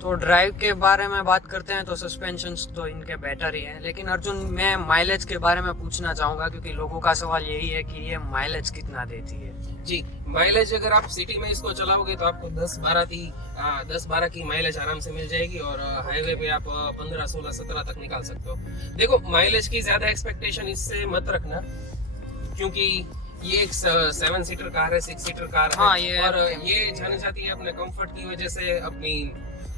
तो ड्राइव के बारे में बात करते हैं तो सस्पेंशंस तो इनके बेटर ही हैं, लेकिन अर्जुन मैं माइलेज के बारे में पूछना चाहूँगा क्योंकि लोगों का सवाल यही है कि ये माइलेज कितना देती है। जी, माइलेज अगर आप सिटी में इसको चलाओगे तो आपको 10-12 की माइलेज आराम से मिल जाएगी और हाईवे पे आप 15, 16, 17 तक निकाल सकते हो। देखो, माइलेज की ज्यादा एक्सपेक्टेशन इससे मत रखना, क्योंकि ये एक 7 सीटर कार है, 6 सीटर कार है। हाँ, ये जानी जाती है अपने कंफर्ट की वजह से, अपनी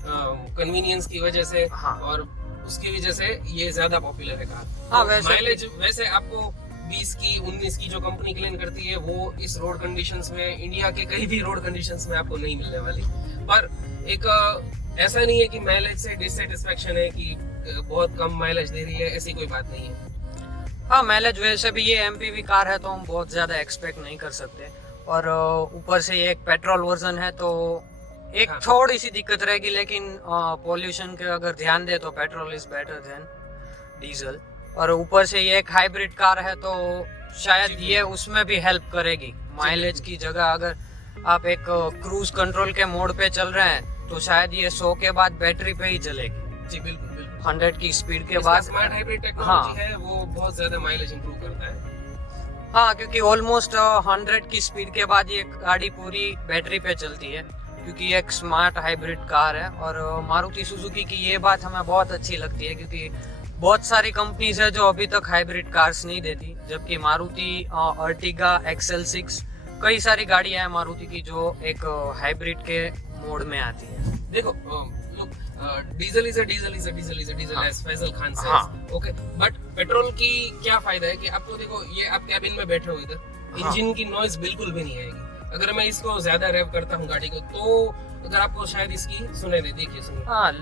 कन्वीनियंस की वजह से। हाँ। और उसकी वजह से ये ज्यादा पॉपुलर है कार। हाँ, तो वैसे माइलेज वैसे आपको 20 की 19 की जो कंपनी क्लेम करती है वो इस रोड कंडीशंस में, इंडिया के कई भी रोड कंडीशंस में आपको नहीं मिलने वाली। पर एक ऐसा नहीं है कि माइलेज से डिससेटिस्फेक्शन है कि बहुत कम माइलेज दे रही है, ऐसी कोई बात नहीं है। हाँ, माइलेज वैसे भी ये एमपीवी कार है तो हम बहुत ज्यादा एक्सपेक्ट नहीं कर सकते, और ऊपर से ये एक पेट्रोल वर्जन है तो एक हाँ। थोड़ी सी दिक्कत रहेगी, लेकिन पोल्यूशन के अगर ध्यान दे तो petrol is better than diesel. और ऊपर से ये एक हाइब्रिड कार है तो शायद ये उसमें भी हेल्प करेगी। माइलेज की जगह अगर आप एक क्रूज कंट्रोल के मोड पे चल रहे हैं तो शायद ये 100 के बाद बैटरी पे ही चलेगी। जी बिल्कुल बिल्कुल। 100 की स्पीड के बाद स्मार्ट हाइब्रिड हाँ। टेक्नोलॉजी है, वो बहुत ज्यादा माइलेज इंप्रूव करता है। हाँ, क्योंकि ऑलमोस्ट 100 की स्पीड के बाद ये गाड़ी पूरी बैटरी पे चलती है, क्योंकि ये एक स्मार्ट हाइब्रिड कार है। और मारुति सुजुकी की ये बात हमें बहुत अच्छी लगती है, क्योंकि बहुत सारी कंपनीज है जो अभी तक हाइब्रिड कार्स नहीं देती, जबकि मारुति अर्टिगा, XL6 कई सारी गाड़ियां हैं मारुति की जो एक हाइब्रिड के मोड में आती है। देखो, diesel is a diesel is a diesel is a diesel, हाँ। एज फैजल खान से। हाँ। ओके, बट पेट्रोल की क्या फायदा है कि आपको, देखो, ये आप कैबिन में बैठे हो इधर, हाँ। इंजन की नॉइज बिल्कुल भी नहीं आएगी। अगर मैं इसको ज्यादा रेव करता हूँ गाड़ी को, तो अगर आपको शायद इसकी सुने दे, देखिए सुनिए। हाँ।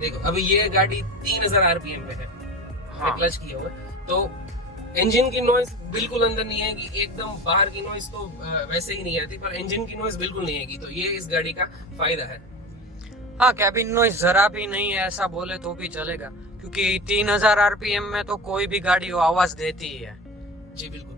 देखो, अभी ये गाड़ी 3000 आरपीएम पे है। हाँ। क्लच किया हुआ है, तो इंजन की नॉइज बिल्कुल अंदर नहीं आएगी, एकदम बाहर की नॉइज तो वैसे ही नहीं आती, पर इंजन की नॉइज बिल्कुल नहीं आएगी। तो ये इस गाड़ी का फायदा है। हाँ, कैबिन नॉइज जरा भी नहीं है ऐसा बोले तो भी चलेगा, क्योंकि 3000 आरपीएम में तो कोई भी गाड़ी वो आवाज देती ही है। जी बिल्कुल।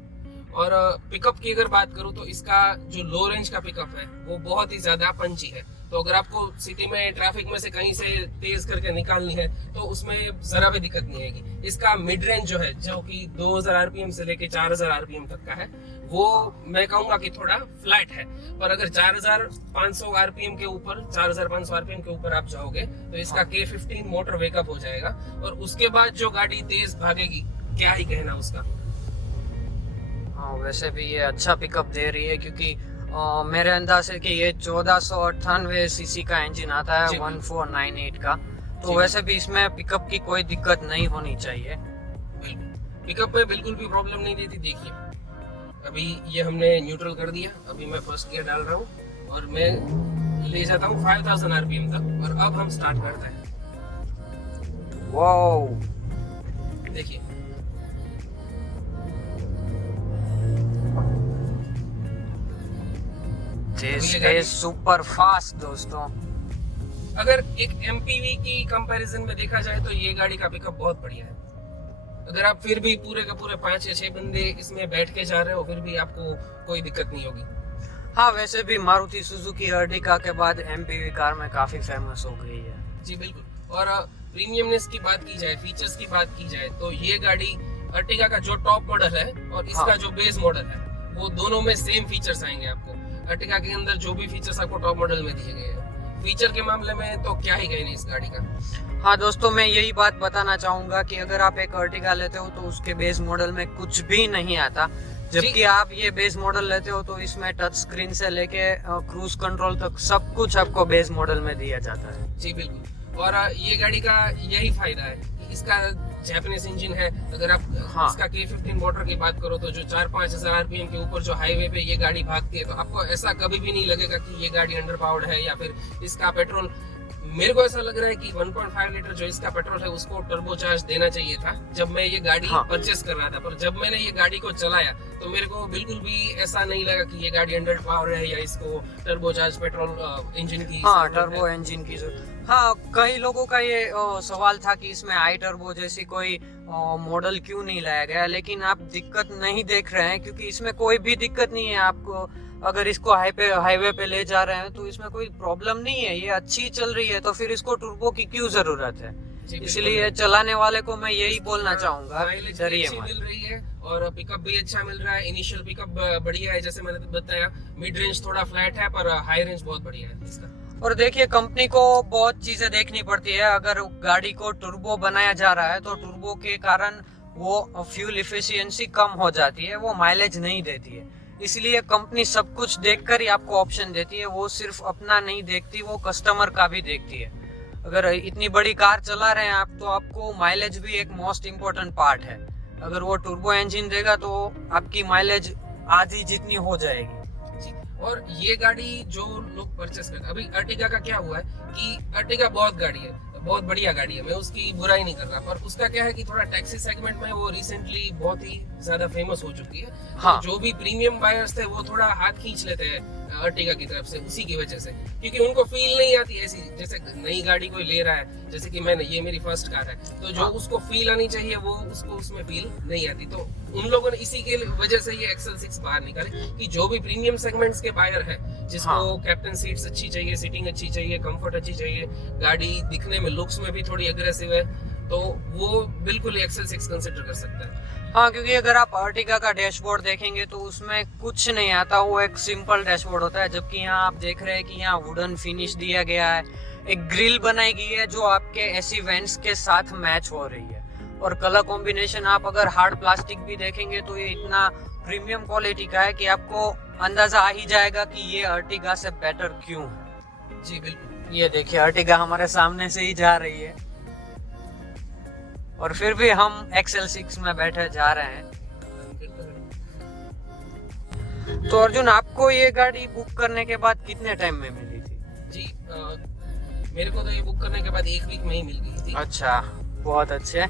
और पिकअप की अगर बात करूं तो इसका जो लो रेंज का पिकअप है वो बहुत ही ज्यादा पंची है। तो अगर आपको सिटी में ट्रैफिक में से कहीं से तेज करके निकालनी है तो उसमें जरा भी दिक्कत नहीं आएगी। इसका मिड रेंज जो है, जो कि 2000 आरपीएम से लेके 4000 आरपीएम तक का है, वो मैं कहूंगा कि थोड़ा फ्लैट है। पर अगर 4500 आरपीएम के ऊपर, 4500 आरपीएम के ऊपर आप जाओगे तो इसका K15 मोटर वेकअप हो जाएगा। और उसके बाद जो गाड़ी तेज भागेगी, क्या ही कहना उसका। हाँ, वैसे भी ये अच्छा पिकअप दे रही है, क्योंकि मेरे अंदाज से कि ये 1498 सीसी का इंजन आता है, जी। 1498 का। तो जी। वैसे भी इसमें पिकअप की कोई दिक्कत नहीं होनी चाहिए। पिकअप में बिल्कुल भी प्रॉब्लम नहीं देती। देखिए, अभी ये हमने न्यूट्रल कर दिया, अभी मैं फर्स्ट गियर डाल रहा हूँ और मैं ले जाता हूँ 5000 आरपीएम तक, और अब हम स्टार्ट करते हैं। वाओ, देखिए, दिस सुपर फास्ट दोस्तों। अगर एक एमपीवी की कंपैरिजन में देखा जाए तो ये गाड़ी का पिकअप बहुत बढ़िया है। अगर आप फिर भी पूरे के पूरे 5 या 6 बंदे इसमें बैठ के जा रहे हो, फिर भी आपको कोई दिक्कत नहीं होगी। हाँ, वैसे भी मारुति सुजुकी अर्टिगा के बाद एमपीवी कार में काफी फेमस हो गई है। जी बिल्कुल। और प्रीमियमनेस की बात की जाए, फीचर्स की बात की जाए, तो ये गाड़ी अर्टिगा का जो टॉप मॉडल है और इसका हाँ। जो बेस मॉडल है, वो दोनों में सेम फीचर्स आएंगे आपको। अर्टिगा के अंदर जो भी फीचर्स आपको टॉप मॉडल में दिए गए हैं, फीचर के मामले में तो क्या ही कहने इस गाड़ी का। हाँ दोस्तों, मैं यही बात बताना चाहूंगा कि अगर आप एक अर्टिगा लेते हो तो उसके बेस मॉडल में कुछ भी नहीं आता, जबकि आप ये बेस मॉडल लेते हो तो इसमें टच स्क्रीन से लेके क्रूज कंट्रोल तक सब कुछ आपको बेस मॉडल में दिया जाता है। जी बिल्कुल। और ये गाड़ी का यही फायदा है कि इसका जैपनीज इंजन है। अगर आप हाँ। इसका K15 मोटर की बात करो तो जो 4-5 हजार आरपीएम के ऊपर जो हाईवे पे ये गाड़ी भागती है, तो आपको ऐसा कभी भी नहीं लगेगा कि ये गाड़ी अंडर पावर्ड है, या फिर इसका पेट्रोल, मेरे को ऐसा लग रहा है कि 1.5 लीटर जो इसका पेट्रोल है उसको टर्बोचार्ज देना चाहिए था जब मैं ये गाड़ी हाँ। परचेस कर रहा था। पर जब मैंने ये गाड़ी को चलाया तो मेरे को बिल्कुल भी ऐसा नहीं लगा कि ये गाड़ी अंडर पावर है या इसको टर्बोचार्ज पेट्रोल इंजन की हाँ, जरूरत है। टर्बो इंजन की हाँ, कई लोगों का ये सवाल था कि इसमें आई टर्बो जैसी कोई मॉडल क्यों नहीं लाया गया, लेकिन आप दिक्कत नहीं देख रहे हैं, क्योंकि इसमें कोई भी दिक्कत नहीं है। आपको अगर इसको हाईवे पे ले जा रहे हैं तो इसमें कोई प्रॉब्लम नहीं है, ये अच्छी चल रही है, तो फिर इसको टर्बो की क्यों जरूरत है। इसलिए चलाने वाले को मैं यही बोलना चाहूंगा, डरिए मत। मिल रही है और पिकअप भी अच्छा मिल रहा है। इनिशियल पिकअप बढ़िया है, जैसे मैंने बताया। मिड रेंज थोड़ा फ्लैट है पर हाई रेंज बहुत बढ़िया है इसका। और देखिए कंपनी को बहुत चीजें देखनी पड़ती है। अगर गाड़ी को टर्बो बनाया जा रहा है तो टर्बो के कारण वो फ्यूल इफिशियंसी कम हो जाती है, वो माइलेज नहीं देती है। इसलिए कंपनी सब कुछ देखकर ही आपको ऑप्शन देती है, वो सिर्फ अपना नहीं देखती, वो कस्टमर का भी देखती है। अगर इतनी बड़ी कार चला रहे हैं आप तो आपको माइलेज भी एक मोस्ट इम्पोर्टेंट पार्ट है। अगर वो टर्बो इंजन देगा तो आपकी माइलेज आधी जितनी हो जाएगी। और ये गाड़ी जो लोग परचेस करते हैं, अभी अर्टिगा का क्या हुआ है कि अर्टिगा बहुत गाड़ी है, बहुत बढ़िया गाड़ी है, मैं उसकी बुराई नहीं कर रहा, पर उसका क्या है कि थोड़ा टैक्सी सेगमेंट में वो रिसेंटली बहुत ही ज्यादा फेमस हो चुकी है। हाँ। तो जो भी प्रीमियम बायर्स थे वो थोड़ा हाथ खींच लेते हैं अर्टिगा की तरफ से, उसी की वजह से, क्योंकि उनको फील नहीं आती ऐसी, जैसे नई गाड़ी कोई ले रहा है, जैसे कि मैंने, ये मेरी फर्स्ट कार है, तो जो उसको फील आनी चाहिए वो उसको उसमें फील नहीं आती। तो उन लोगों ने इसी के वजह से ये एक्सेल 6 बाहर निकाले कि जो भी प्रीमियम सेगमेंट्स के बायर है, जिसको कैप्टन सीट्स अच्छी चाहिए, सीटिंग अच्छी चाहिए, कंफर्ट अच्छी चाहिए, गाड़ी दिखने में, लुक्स में भी थोड़ी अग्रेसिव है, तो वो बिल्कुल एक्सेल 6 कंसिडर कर सकता है। हाँ, क्योंकि अगर आप अर्टिगा का डैशबोर्ड देखेंगे तो उसमें कुछ नहीं आता, वो एक सिंपल डैशबोर्ड होता है। जबकि यहाँ आप देख रहे हैं कि यहाँ वुडन फिनिश दिया गया है, एक ग्रिल बनाई गई है जो आपके एसी वेंट्स के साथ मैच हो रही है। और कलर कॉम्बिनेशन आप अगर हार्ड प्लास्टिक भी देखेंगे तो ये इतना प्रीमियम क्वालिटी का है कि आपको अंदाजा आ ही जाएगा कि ये अर्टिगा से बेटर क्यों है। जी बिल्कुल। ये देखिए अर्टिगा हमारे सामने से ही जा रही है और फिर भी हम एक्सेल 6 में बैठे जा रहे हैं। तो अर्जुन, आपको ये गाड़ी बुक करने के बाद कितने टाइम में मिली थी? जी मेरे को तो ये बुक करने के बाद 1 वीक में ही मिल गई थी। अच्छा, बहुत अच्छे।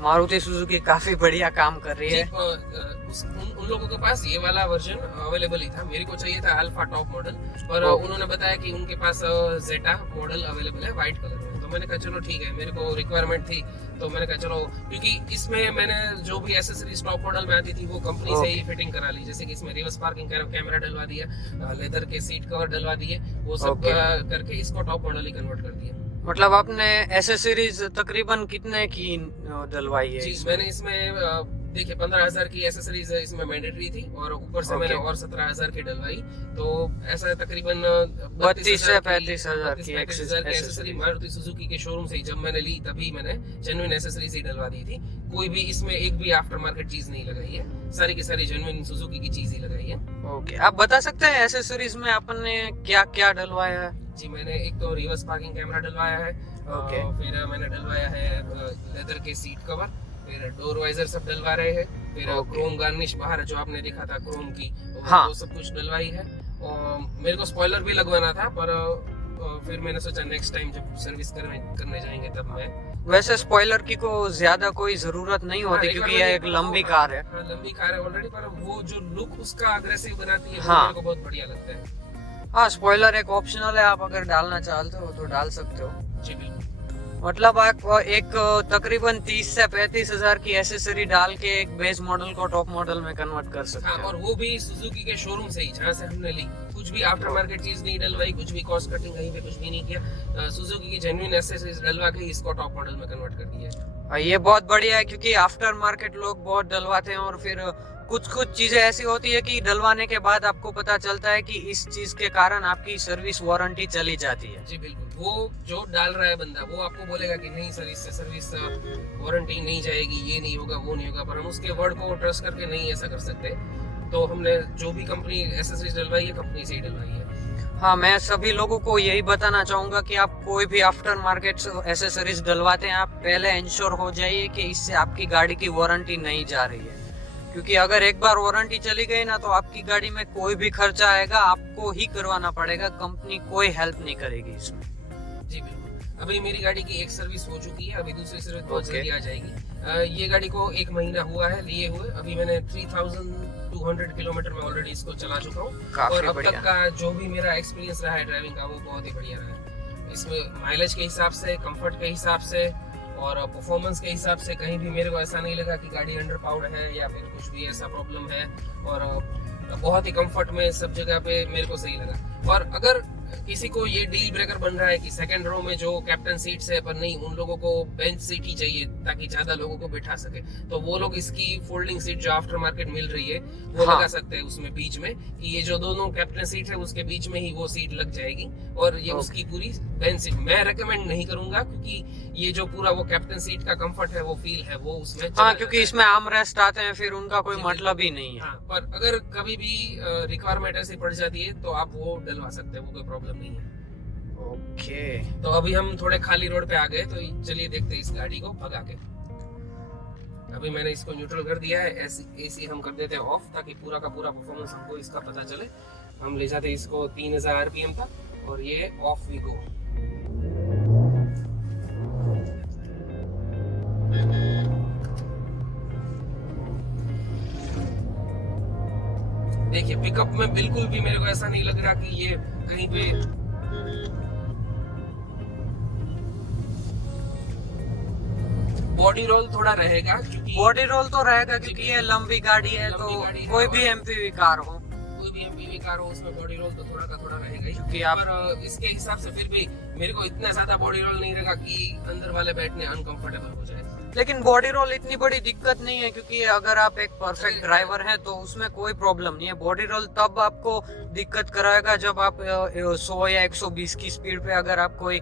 मारुति सुजुकी काफी बढ़िया काम कर रही है। उन लोगों के पास ये वाला वर्जन अवेलेबल ही था, मेरे को चाहिए था अल्फा टॉप मॉडल, और उन्होंने बताया कि उनके पास जेटा मॉडल अवेलेबल है व्हाइट कलर में। तो मैंने कहा चलो ठीक है, मेरे को रिक्वायरमेंट थी, तो मैंने कहा चलो, क्योंकि इसमें मैंने जो भी एसेसरीज टॉप मॉडल में आती थी वो कंपनी से ही फिटिंग करा ली। जैसे कि इसमें रिवर्स पार्किंग कैमरा डलवा दिया, लेदर के सीट कवर डलवा दिए, वो सब करके इसको टॉप मॉडल ही कन्वर्ट कर दिया। मतलब आपने एसेसरीज तकरीबन कितने की डलवाई है? जी मैंने इसमें देखिए 15,000 की एसेसरीज इसमें मैंडेटरी थी, और ऊपर से मैंने और 17,000 की डलवाई, तो ऐसा तकरीबन 32 से 35,000 की एसेसरी मारुति सुजुकी के शोरूम से ही जब मैंने ली तभी मैंने जेन्युइन एसेसरीज ही डलवा दी थी। कोई भी इसमें एक भी आफ्टर मार्केट चीज नहीं लगाई है, सारी की सारी जेन्युइन सुजुकी की चीज ही लगाई है। ओके, आप बता सकते हैं एसेसरीज में आपने क्या क्या डलवाया है? जी मैंने एक तो रिवर्स पार्किंग कैमरा डलवाया है, फिर मैंने डलवाया है लेदर के सीट कवर, फिर डोर वाइजर सब डलवा रहे हैं, फिर क्रोम गार्निश बाहर जो आपने देखा था क्रोम की, वो सब कुछ डलवाई है। और मेरे को स्पॉइलर भी लगवाना था, पर फिर मैंने सोचा नेक्स्ट टाइम जब सर्विस करने जाएंगे तब मैं। वैसे स्पॉइलर की को ज्यादा कोई जरूरत नहीं होती, क्योंकि ये एक लंबी कार है। हाँ, लंबी कार है ऑलरेडी, पर वो जो लुक उसका अग्रेसिव बनाती है, हाँ, मेरे को बहुत बढ़िया लगता है। हाँ, स्पॉइलर एक ऑप्शनल है, आप अगर डालना चाहते हो तो डाल सकते हो। जी बिल्कुल। मतलब आप एक तकरीबन 30 से 35,000 की एसेसरी डाल के एक बेस मॉडल को टॉप मॉडल में कन्वर्ट कर सकते हैं। और वो भी सुजुकी के शोरूम से ही, जहाँ से हमने ली। कुछ भी आफ्टर मार्केट चीज नहीं डलवाई, कुछ भी कॉस्ट कटिंग कहीं पे कुछ भी नहीं किया, सुजुकी की जेन्युइन एसेसरीज डलवा के इसको टॉप मॉडल में कन्वर्ट कर दिया। ये बहुत बढ़िया है, क्योंकि आफ्टर मार्केट लोग बहुत डलवाते हैं और फिर कुछ चीजें ऐसी होती है कि डलवाने के बाद आपको पता चलता है कि इस चीज के कारण आपकी सर्विस वारंटी चली जाती है। जी बिल्कुल, वो जो डाल रहा है बंदा वो आपको बोलेगा कि नहीं सर, इससे सर्विस वारंटी नहीं जाएगी, ये नहीं होगा, वो नहीं होगा, पर हम उसके वर्ड को ट्रस्ट करके नहीं ऐसा कर सकते। तो हमने जो भी कंपनी एसेसरीज डलवाई है, कंपनी से ही डलवाई है। हाँ, मैं सभी लोगों को यही बताना चाहूंगा कि आप कोई भी आफ्टर मार्केट एसेसरीज डलवाते हैं, आप पहले इंश्योर हो जाइए कि इससे आपकी गाड़ी की वारंटी नहीं जा रही है। क्योंकि अगर एक बार वारंटी चली गई ना, तो आपकी गाड़ी में कोई भी खर्चा आएगा आपको ही करवाना पड़ेगा, कंपनी कोई हेल्प नहीं करेगी इसमें। जी बिल्कुल। अभी मेरी गाड़ी की एक सर्विस हो चुकी है, अभी दूसरी सर्विस बहुत जल्दी आ जाएगी। ये गाड़ी को 1 महीना हुआ है लिए हुए, अभी मैंने 3200 किलोमीटर में ऑलरेडी इसको चला चुका हूँ, और अब तक का जो भी मेरा एक्सपीरियंस रहा है ड्राइविंग का, वो बहुत ही बढ़िया रहा है। इसमें माइलेज के हिसाब से, कंफर्ट के हिसाब से और परफॉर्मेंस के हिसाब से कहीं भी मेरे को ऐसा नहीं लगा कि गाड़ी अंडर पावर्ड है या फिर कुछ भी ऐसा प्रॉब्लम है। और बहुत ही कंफर्ट में सब जगह पे मेरे को सही लगा। और अगर किसी को ये डील ब्रेकर बन रहा है कि सेकंड रो में जो कैप्टन सीट्स है पर नहीं, उन लोगों को बेंच सीट ही चाहिए ताकि ज्यादा लोगों को बिठा सके, तो वो लोग इसकी फोल्डिंग सीट जो आफ्टर मार्केट मिल रही है वो हाँ। लगा सकते हैं उसमें बीच में, कि ये जो दोनों कैप्टन सीट है उसके बीच में ही वो सीट लग जाएगी और ये उसकी पूरी बेंच सीट। मैं रेकमेंड नहीं करूंगा क्योंकि ये जो पूरा वो कैप्टन सीट का कंफर्ट है, वो फील है, वो उसमें चला हाँ, क्योंकि जाता है। इसमें आर्म रेस्ट आते हैं, फिर उनका कोई जी, मतलब ही नहीं है। हाँ, पर अगर कभी भी रिक्वायरमेंट ऐसी पड़ जाती है तो आप वो डलवा सकते हैं, वो कोई प्रॉब्लम नहीं है। ओके। तो अभी हम थोड़े खाली रोड पे आ गए, तो चलिए देखते हैं इस गाड़ी को भगा के। अभी मैंने इसको न्यूट्रल कर दिया है, एसी हम कर देते हैं ऑफ ताकि पूरा का पूरा परफॉर्मेंस हमको इसका पता चले। हम ले जाते हैं इसको 3000 आरपीएम तक और ये ऑफ वी गो। देखिए पिकअप में बिल्कुल भी मेरे को ऐसा नहीं लग रहा कि ये कहीं पे बॉडी रोल थोड़ा रहेगा, क्योंकि बॉडी रोल तो रहेगा क्योंकि ये लंबी गाड़ी है, तो लंबी गाड़ी है कोई और- भी एमपीवी कार हो, कोई भी एमपीवी कार हो उसमें बॉडी रोल तो थोड़ा का थोड़ा रहेगा ही। क्योंकि आप पर इसके हिसाब से फिर भी मेरे को इतना ज्यादा बॉडी रोल नहीं रहेगा कि अंदर वाले बैठने अनकंफर्टेबल हो जाए। लेकिन बॉडी रोल इतनी बड़ी दिक्कत नहीं है, क्योंकि अगर आप एक परफेक्ट ड्राइवर हैं तो उसमें कोई प्रॉब्लम नहीं है। बॉडी रोल तब आपको दिक्कत कराएगा जब आप 100 या 120 की स्पीड पे अगर आप कोई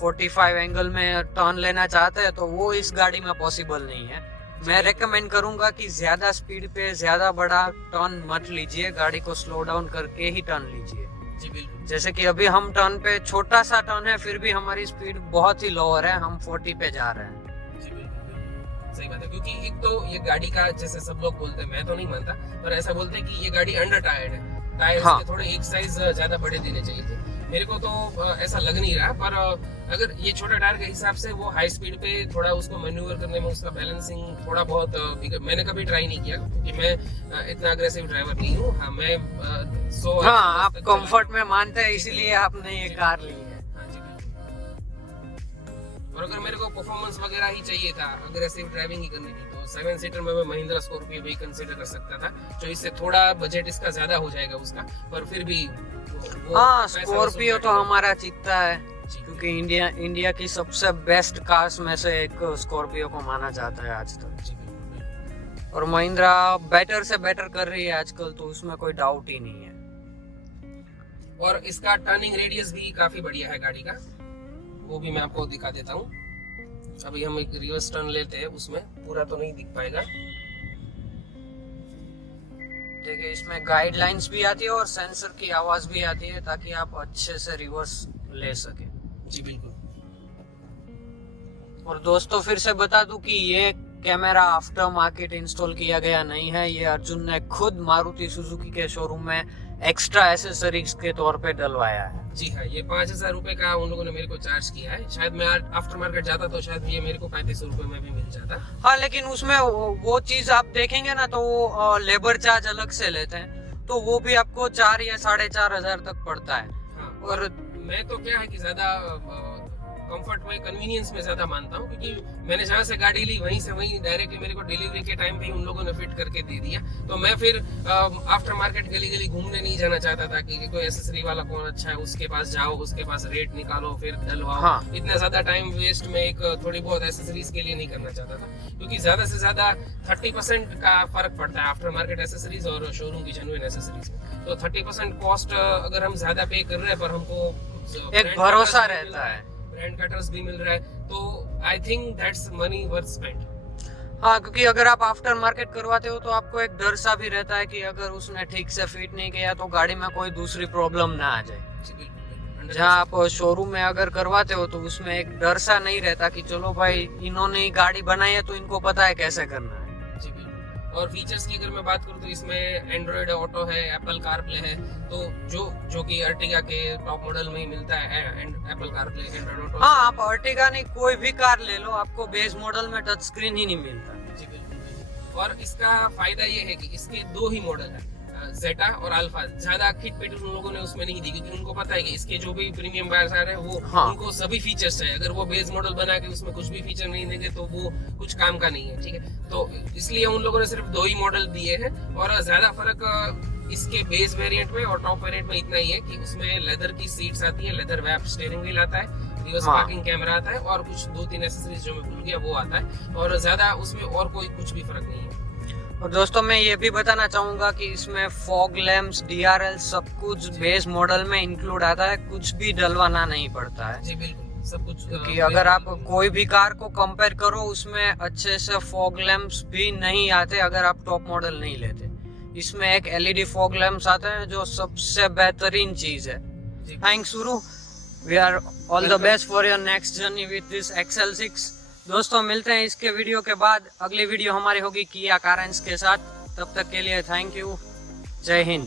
45 एंगल में टर्न लेना चाहते हैं तो वो इस गाड़ी में पॉसिबल नहीं है। मैं रेकमेंड करूंगा कि ज्यादा स्पीड पे ज्यादा बड़ा टर्न मत लीजिए, गाड़ी को स्लो डाउन करके ही टर्न लीजिए। जी बिल्कुल। जैसे कि अभी हम टर्न पे छोटा सा टर्न है, फिर भी हमारी स्पीड बहुत ही लोअर है, हम 40 पे जा रहे हैं। जी बिल्कुल सही बात है, क्योंकि एक तो ये गाड़ी का जैसे सब लोग बोलते हैं, मैं तो नहीं मानता, पर ऐसा बोलते हैं कि ये गाड़ी अंडर टायर्ड है, टायर हाँ। इसके थोड़े एक साइज ज्यादा बड़े देने चाहिए थे। मेरे को तो ऐसा लग नहीं रहा, पर अगर ये छोटा टायर के हिसाब से वो हाई स्पीड पे थोड़ा उसको मैन्यूवर करने में उसका बैलेंसिंग थोड़ा बहुत मैंने कभी ट्राई नहीं किया क्योंकि मैं इतना अग्रेसिव ड्राइवर नहीं हूँ। हाँ, मैं 100 हाँ, आप कंफर्ट में मानते हैं इसीलिए आपने ये कार ली है। हाँ जी बिल्कुल। और अगर मेरे को परफॉर्मेंस वगैरह ही चाहिए था, अग्रेसिव ड्राइविंग ही करनी थी, तो 7 सीटर में मैं महिंद्रा स्कॉर्पियो भी कंसीडर कर सकता था, जो इससे थोड़ा बजट इसका ज्यादा हो जाएगा उसका, पर फिर भी हाँ, स्कॉर्पियो तो हमारा चित्ता है, जी। क्योंकि इंडिया की सबसे बेस्ट कार्स में से एक स्कॉर्पियो को माना जाता है आज तक। जी बिल्कुल बिल्कुल। और महिंद्रा बेटर से बेटर कर रही है आजकल, तो उसमें कोई डाउट ही नहीं है। और इसका टर्निंग रेडियस भी काफी बढ़िया है गाड़ी का, वो भी मैं आपको दिखा देता हूँ। अभी हम एक रिवर्स टर्न लेते हैं, उसमें पूरा तो नहीं दिख पाएगा। देखिए, इसमें गाइडलाइंस भी आती है और सेंसर की आवाज भी आती है ताकि आप अच्छे से रिवर्स ले सके। जी बिल्कुल। और दोस्तों फिर से बता दूं कि ये कैमरा आफ्टर मार्केट इंस्टॉल किया गया नहीं है, ये अर्जुन ने खुद मारुति सुजुकी के शोरूम में एक्स्ट्रा एसेसरीज के तौर पे डलवाया है। जी हाँ, ये 5000 रुपए का उन लोगों ने मेरे को चार्ज किया है। शायद मैं आफ्टर मार्केट जाता तो शायद ये मेरे को 3500 रुपए में भी मिल जाता। हाँ, लेकिन उसमें वो चीज आप देखेंगे ना तो वो लेबर चार्ज अलग से लेते हैं, तो वो भी आपको 4 या 4,500 तक पड़ता है। हाँ, और मैं तो क्या है कि ज्यादा कंफर्ट में, कन्वीनियंस में ज्यादा मानता हूँ, क्योंकि मैंने जहाँ से गाड़ी ली वहीं से वहीं डायरेक्टली मेरे को डिलीवरी के टाइम पे ही उन लोगों ने फिट करके दे दिया। तो मैं फिर आफ्टर मार्केट गली गली घूमने नहीं जाना चाहता था कि कोई एसेसरी वाला कौन अच्छा है, उसके पास जाओ, उसके पास रेट निकालो, फिर डलवाओ। हाँ। इतना ज्यादा टाइम वेस्ट में एक थोड़ी बहुत एसेसरीज के लिए नहीं करना चाहता था, क्योंकि ज्यादा से ज्यादा 30% का फर्क पड़ता है आफ्टर मार्केट एसेसरीज और शोरूम की जेन्युइन एसेसरीज में। तो 30% कॉस्ट अगर हम ज्यादा पे कर रहे हैं, पर हमको एक भरोसा रहता है, ब्रांड का ट्रस्ट भी मिल रहा है, तो I think that's money worth spend. हाँ, क्योंकि अगर आप आफ्टर मार्केट करवाते हो तो आपको एक डर सा भी रहता है कि अगर उसने ठीक से फिट नहीं किया तो गाड़ी में कोई दूसरी प्रॉब्लम ना आ जाए। जहाँ आप शोरूम में अगर करवाते हो तो उसमें एक डर सा नहीं रहता कि चलो भाई इन्होंने ही गाड़ी बनाई है तो इनको पता है कैसे करना है। जी बिल्कुल। और फीचर्स की अगर मैं बात करूँ तो इसमें एंड्रॉइड ऑटो है, एप्पल कारप्ले है, तो जो कि अर्टिगा के टॉप मॉडल में ही मिलता है, एप्पल कारप्ले, एंड्रॉइड ऑटो। हाँ, आप अर्टिगा नहीं कोई भी कार ले लो, आपको बेस मॉडल में टच स्क्रीन ही नहीं मिलता। जी बिल्कुल। और इसका फायदा ये है कि इसके 2 ही मॉडल है, जेटा और अल्फा। ज्यादा खिटपिट उन लोगों ने उसमें नहीं दी, क्योंकि उनको पता है कि इसके जो भी प्रीमियम बायर्स आ रहे हैं वो हाँ। उनको सभी फीचर्स चाहिए। अगर वो बेस मॉडल बना के उसमें कुछ भी फीचर नहीं देंगे तो वो कुछ काम का नहीं है, ठीक है। तो इसलिए उन लोगों ने सिर्फ 2 ही मॉडल दिए हैं, और ज्यादा फर्क इसके बेस वेरिएंट में और टॉप वेरिएंट में इतना ही है कि उसमें लेदर की सीट्स आती है, लेदर रैप स्टीयरिंग व्हील आता है, रिवर्स हाँ। पार्किंग कैमरा आता है और कुछ 2-3 एक्सेसरीज जो मैं भूल गया वो आता है, और ज्यादा उसमें और कोई कुछ भी फर्क नहीं है। और दोस्तों मैं ये भी बताना चाहूंगा कि इसमें फॉग लैम्प्स, DRL सब कुछ बेस मॉडल में इंक्लूड आता है, कुछ भी डलवाना नहीं पड़ता है। जी बिल्कुल, सब कुछ क्योंकि अगर आप कोई भी कार को कंपेयर करो उसमें अच्छे से फॉग लैम्प्स भी नहीं आते अगर आप टॉप मॉडल नहीं लेते। इसमें एक LED फॉग लैम्प्स आते हैं जो सबसे बेहतरीन चीज है। जी। थैंक्स सुरू, we are all the best for your next journey with this XL6। दोस्तों मिलते हैं इसके वीडियो के बाद। अगली वीडियो हमारी होगी किया कारेंस के साथ। तब तक के लिए थैंक यू, जय हिंद।